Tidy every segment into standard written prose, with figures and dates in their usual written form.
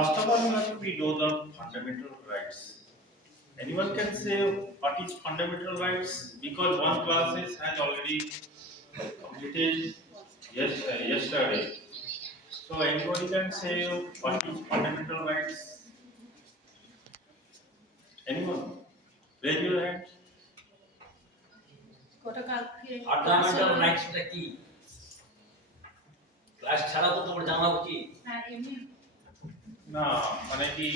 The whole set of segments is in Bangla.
First of all, we know the fundamental rights. Anyone can say what is fundamental rights because one class has already completed yesterday. So anybody can say what is fundamental rights? Anyone? Raise your hand. Fundamental রাইটসটা কি? ক্লাস ছাড়া তো তোমার জানা উচিত। হ্যাঁ এমনি না মানে কি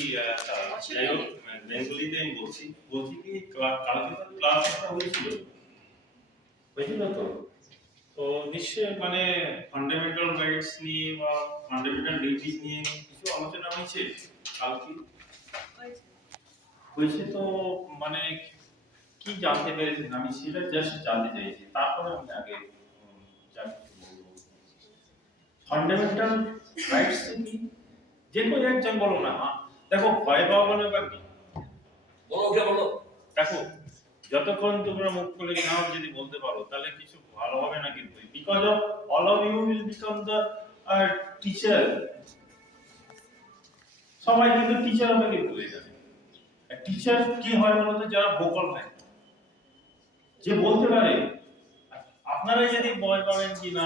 যাই হোক বেঙ্গলিতে আমি বলছি কি কালকে তো ক্লাস একটা হয়েছিল তো তো নিশ্চয়ই মানে ফান্ডামেন্টাল রাইটস নিয়ে বা ফান্ডামেন্টাল ডিউটিস নিয়ে কিছু আলোচনা হয়েছে কালকে হয়েছে তো মানে কি জানতে পেরেছেন আমি সেটা জাস্ট জানতে চাইছি তারপরে আমি আগে ফান্ডামেন্টাল রাইটস কি যে কোনো একজন বলো না দেখো ভয় পাওয়া বলে ব্যাপার কি বলো ওকে বলো। দেখো যতক্ষণ তোমরা মুখ খুলে নাও যদি বলতে পারো তাহলে কিছু ভালো হবে না কিন্তু because of all of you will become the teacher সবাই কিন্তু টিচার হবে কিন্তু হয়ে যাবে টিচার কি হয় বলতো যারা ভোকাল হয় যে বলতে পারে আপনারা যদি ভয় পাবেন কি না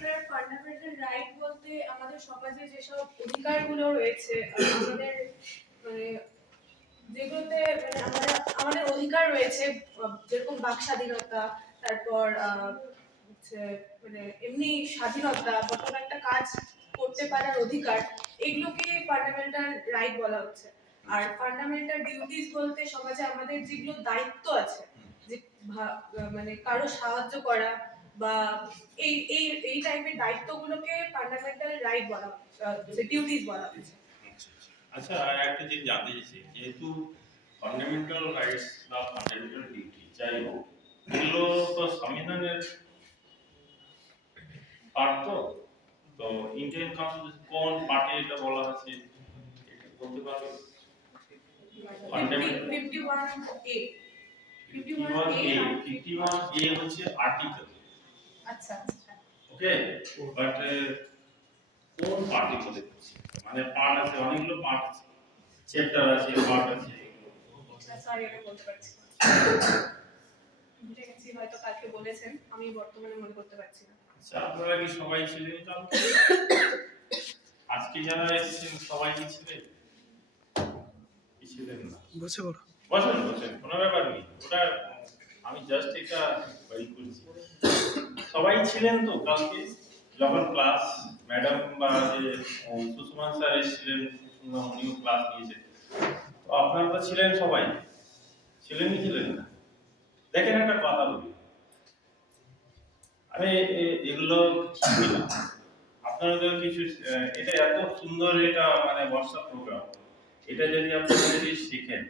স্যার ফান্ডামেন্টাল রাইট বলতে আমাদের সমাজে যেসব অধিকারগুলো রয়েছে আমাদের মানে যেগুলোতে মানে আমাদের অধিকার রয়েছে যেরকম বাক স্বাধীনতা তারপর হচ্ছে মানে এমনি স্বাধীনতা বা কোনো একটা কাজ করতে পারার অধিকার এগুলোকে ফান্ডামেন্টাল রাইট বলা হচ্ছে আর ফান্ডামেন্টাল ডিউটিস বলতে সমাজে আমাদের যেগুলো দায়িত্ব আছে যে মানে কারো সাহায্য করা বা এই এই এই টাইপের দায়িত্বগুলোকে ফান্ডামেন্টাল রাইট বলা হচ্ছে ডিউটিস বলা হচ্ছে আচ্ছা আর একটা জিনিস জানতে চাইছি যেহেতু ফান্ডামেন্টাল রাইটস বা ফান্ডামেন্টাল ডিউটি যাই হোক এগুলো তো সংবিধানের পার্ট তো ইন্ডিয়ান কনস্টিটিউশন কোন পার্টে এটা বলা আছে এটা বলতে পারবে ফান্ডামেন্টাল 51A 51A হচ্ছে আর্টিকেল আচ্ছা আচ্ছা ওকে বাট কোন পার্টি বলে মানে পার্ট আছে অনেকগুলো পার্ট আছে চ্যাপ্টার আছে পার্ট আছে সরি আমি বলতে পারছি না বুঝে গেছি হয়তো কালকে বলেছেন আমি বর্তমানে মনে করতে পারছি না আচ্ছা আপনারা কি সবাই ছিলেন কালকে আজকে যারা এসেছেন সবাই কি ছিলেন কি ছিলেন না বসে বলো বসেন কোনো ব্যাপার নেই ওটা আমি জাস্ট এটা বলি করছি সবাই ছিলেন তো কালকে যখন ক্লাস ম্যাডাম বা যে সুষমান স্যার এসেছিলেন উনিও ক্লাস নিয়েছেন তো আপনারা তো ছিলেন সবাই ছিলেন না দেখেন একটা কথা বলি আমি এগুলো আপনারা যদি কিছু এটা এত সুন্দর এটা মানে হোয়াটসঅ্যাপ প্রোগ্রাম এটা যদি আপনারা যদি শিখেন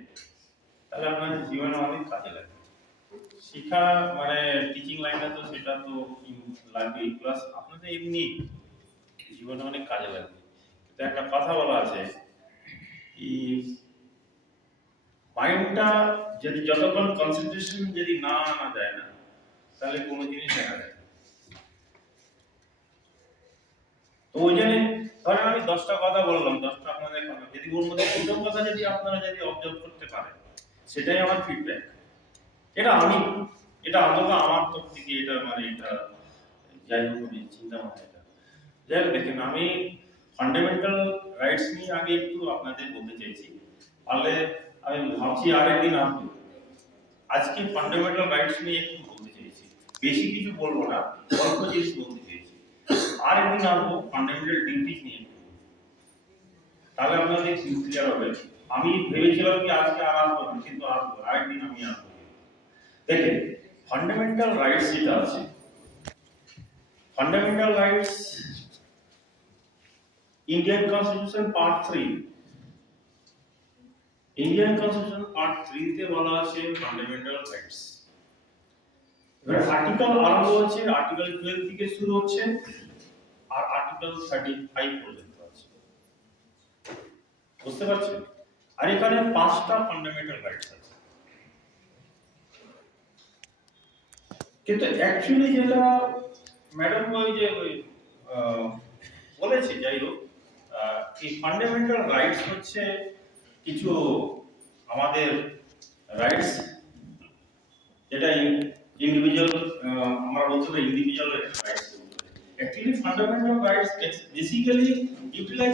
তাহলে আপনাদের জীবনে অনেক কাজে লাগবে শিক্ষা মানে টিচিং লাইনে তো সেটা তো লাগবেই প্লাস আপনাদের এমনি জীবনে অনেক কাজে লাগবে তো একটা কথা বলা আছে মাইন্ডটা যদি যতক্ষণ কনসেন্ট্রেশন যদি না আনা যায় না তাহলে কোনো জিনিস দেখা যায় তো ওই জন্য ধরেন আমি 10টা কথা বললাম 10টা আপনাদের কথা যদি ওর মধ্যে দুটো কথা যদি আপনারা যদি অবজার্ভ করতে পারেন সেটাই আমার ফিডব্যাক এটা অন্তত আমার তরফ থেকে এটা মানে এটা যাই হোক আমি চিন্তা ভাবনা এটা যাই হোক দেখেন আমি ফান্ডামেন্টাল রাইটস নিয়ে আগে একটু আপনাদের বলতে চাইছি তাহলে আমি ভাবছি আরেকদিন আসবো আজকে ফান্ডামেন্টাল রাইটস নিয়ে একটু বলতে চাইছি বেশি কিছু বলবো না অল্প জিনিস বলতে চাইছি আরেকদিন আসবো ফান্ডামেন্টাল ডিউটিস নিয়ে তাহলে আপনাদের ক্লিয়ার হবে আমি ভেবেছিলাম কি আজকে আর আসবো না কিন্তু আসবো আরেকদিন আমি আসবো দেখেন ফান্ডামেন্টাল রাইটস যেটা আছে fundamental rights Indian constitution part 3 Indian constitution part 3 তে বলা আছে ফান্ডামেন্টাল রাইটস এবার আর্টিকেল আরম্ভ হচ্ছে আর্টিকেল 12 থেকে শুরু হচ্ছে আর আর্টিকেল 35 পর্যন্ত আছে বুঝতে পারছেন আর এখানে 5টা ফান্ডামেন্টাল রাইটস আছে কিন্তু অ্যাকচুয়ালি যেটা ম্যাডাম ওই যে বলেছে যাই হোক এই ফান্ডামেন্টাল রাইটস হচ্ছে কিছু আমাদের রাইটস, যেটা ইন্ডিভিজুয়াল, আমরা বলতে পারি individual rights. Actually fundamental rights basically utilise